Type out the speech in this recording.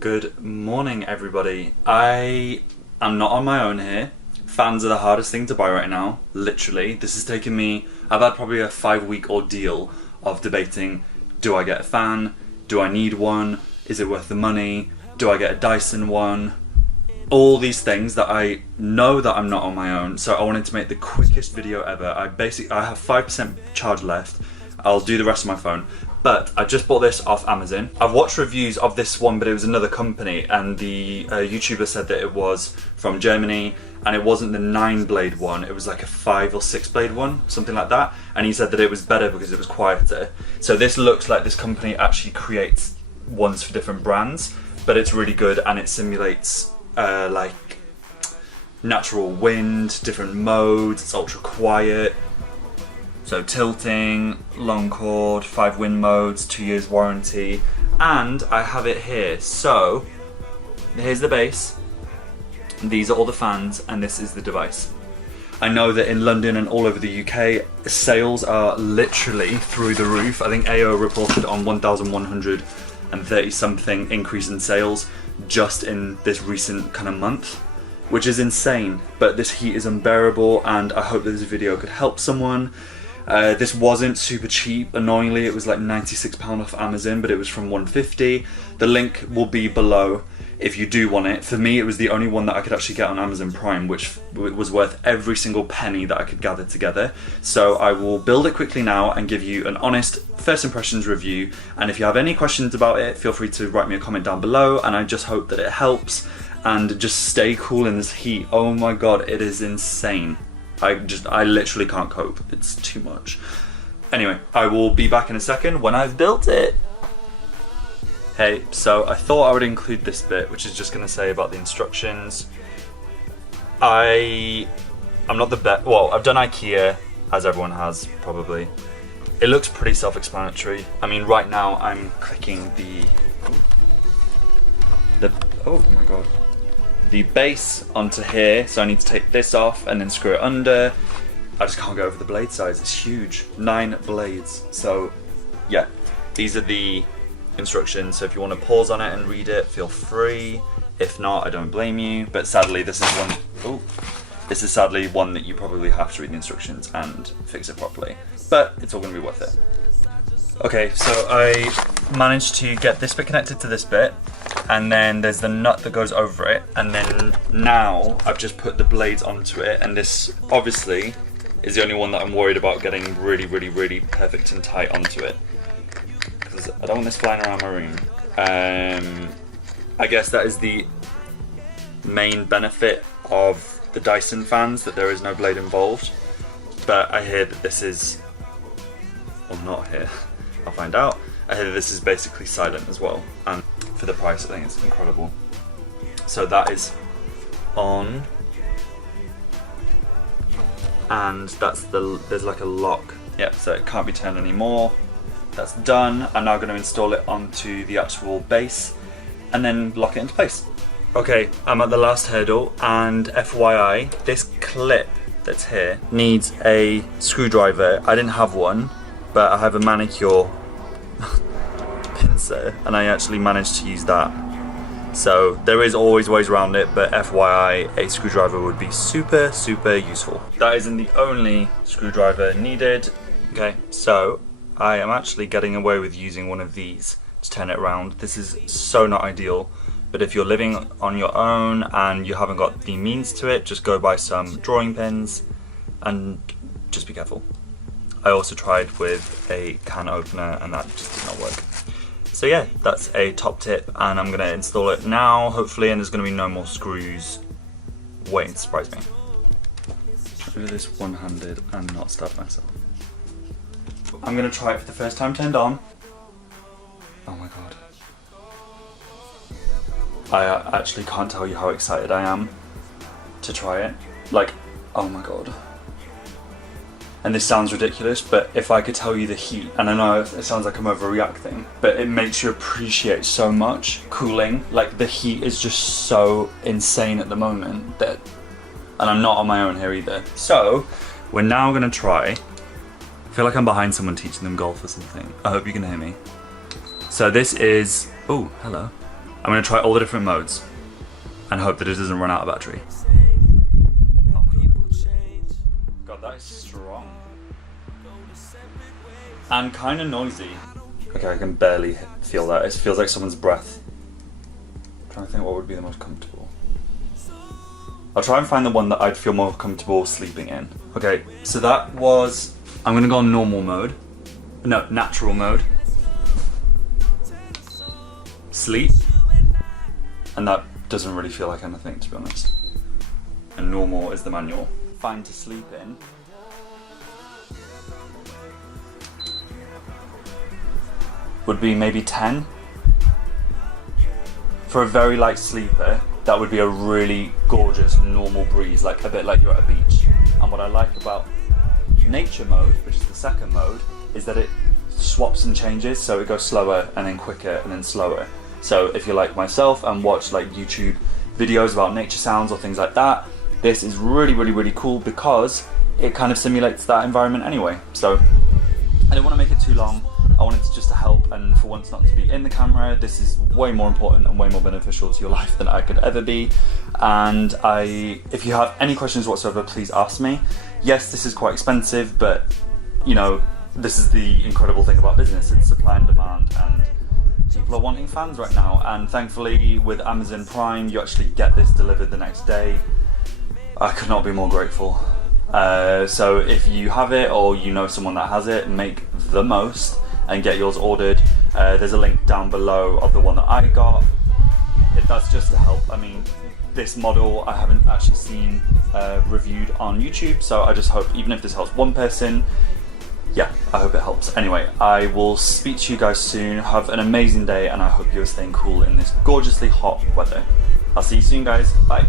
Good morning, everybody. I am not on my own here. Fans are the hardest thing to buy right now, literally. This has taken me, I've had probably a 5-week ordeal of debating, do I get a fan? Do I need one? Is it worth the money? Do I get a Dyson one? All these things that I know that I'm not on my own, so I wanted to make the quickest video ever. I have 5% charge left. I'll do the rest of my phone. But I just bought this off Amazon. I've watched reviews of this one, but it was another company, and the YouTuber said that it was from Germany, and it wasn't the 9-blade one, it was like a 5 or 6-blade one, something like that, and he said that it was better because it was quieter. So this looks like this company actually creates ones for different brands, but it's really good, and it simulates like natural wind, different modes, it's ultra quiet. So tilting, long cord, 5 wind modes, 2 years warranty, and I have it here. So here's the base, these are all the fans, and this is the device. I know that in London and all over the UK, sales are literally through the roof. I think AO reported on 1,130 something increase in sales just in this recent kind of month, which is insane, but this heat is unbearable, and I hope that this video could help someone. This wasn't super cheap, annoyingly. It was like £96 off Amazon, but it was from 150. The link will be below if you do want it. For me, it was the only one that I could actually get on Amazon Prime, which was worth every single penny that I could gather together. So I will build it quickly now and give you an honest first impressions review. And if you have any questions about it, feel free to write me a comment down below, and I just hope that it helps. And just stay cool in this heat. Oh my god, it is insane. I literally can't cope. It's too much. Anyway, I will be back in a second when I've built it. Hey, so I thought I would include this bit, which is just going to say about the instructions. I'm not the best. Well, I've done IKEA, as everyone has, probably. It looks pretty self-explanatory. I mean, right now I'm clicking oh my god. The base onto here, so I need to take this off and then screw it under. I just can't go over the blade size, it's huge. 9 blades. So yeah, these are the instructions, so if you want to pause on it and read it, feel free. If not, I don't blame you, but sadly this is sadly one that you probably have to read the instructions and fix it properly, but it's all going to be worth it. Okay, so I managed to get this bit connected to this bit, and then there's the nut that goes over it, and then now I've just put the blades onto it, and this obviously is the only one that I'm worried about getting really perfect and tight onto it, because I don't want this flying around my room. I guess that is the main benefit of the Dyson fans, that there is no blade involved, but I hear that this is, well, not here, I'll find out. I hear that this is basically silent as well, and for the price I think it's incredible. So that is on, and there's like a lock. Yep, so it can't be turned anymore. That's done. I'm now going to install it onto the actual base and then lock it into place. Okay, I'm at the last hurdle, and FYI, this clip that's here needs a screwdriver. I didn't have one, but I have a manicure pincer, and I actually managed to use that. So there is always ways around it, but FYI, a screwdriver would be super useful. That isn't the only screwdriver needed. Okay, so I am actually getting away with using one of these to turn it around. This is so not ideal, but if you're living on your own and you haven't got the means to it, just go buy some drawing pins and just be careful. I also tried with a can opener and that just did not work. So yeah, that's a top tip, and I'm going to install it now, hopefully, and there's going to be no more screws waiting to surprise me. Try this one-handed and not stab myself. I'm going to try it for the first time turned on. Oh my god. I actually can't tell you how excited I am to try it. Like, oh my god. And this sounds ridiculous, but if I could tell you the heat, and I know it sounds like I'm overreacting, but it makes you appreciate so much cooling. Like, the heat is just so insane at the moment that, and I'm not on my own here either. So we're now gonna try, I feel like I'm behind someone teaching them golf or something. I hope you can hear me. So this is, oh, hello. I'm going to try all the different modes and hope that it doesn't run out of battery. Oh my God, that is strong. And kind of noisy. Okay, I can barely feel that. It feels like someone's breath. I'm trying to think what would be the most comfortable. I'll try and find the one that I'd feel more comfortable sleeping in. Okay, so that was... I'm going to go on normal mode. No, natural mode. Sleep. And that doesn't really feel like anything, to be honest. And normal is the manual. Fine to sleep in. Would be maybe 10. For a very light sleeper, that would be a really gorgeous normal breeze, like a bit like you're at a beach. And what I like about nature mode, which is the second mode, is that it swaps and changes, so it goes slower and then quicker and then slower. So if you're like myself and watch like YouTube videos about nature sounds or things like that, this is really cool because it kind of simulates that environment anyway. So I don't want to make it too long. I wanted to just to help, and for once not to be in the camera. This is way more important and way more beneficial to your life than I could ever be. And if you have any questions whatsoever, please ask me. Yes, this is quite expensive, but you know, this is the incredible thing about business. It's supply and demand, and people are wanting fans right now. And thankfully with Amazon Prime, you actually get this delivered the next day. I could not be more grateful. So if you have it or you know someone that has it, make the most and get yours ordered. There's a link down below of the one that I got. That's just to help. I mean, this model I haven't actually seen reviewed on YouTube, so I just hope, even if this helps one person, yeah, I hope it helps. Anyway, I will speak to you guys soon. Have an amazing day, and I hope you're staying cool in this gorgeously hot weather. I'll see you soon, guys. Bye.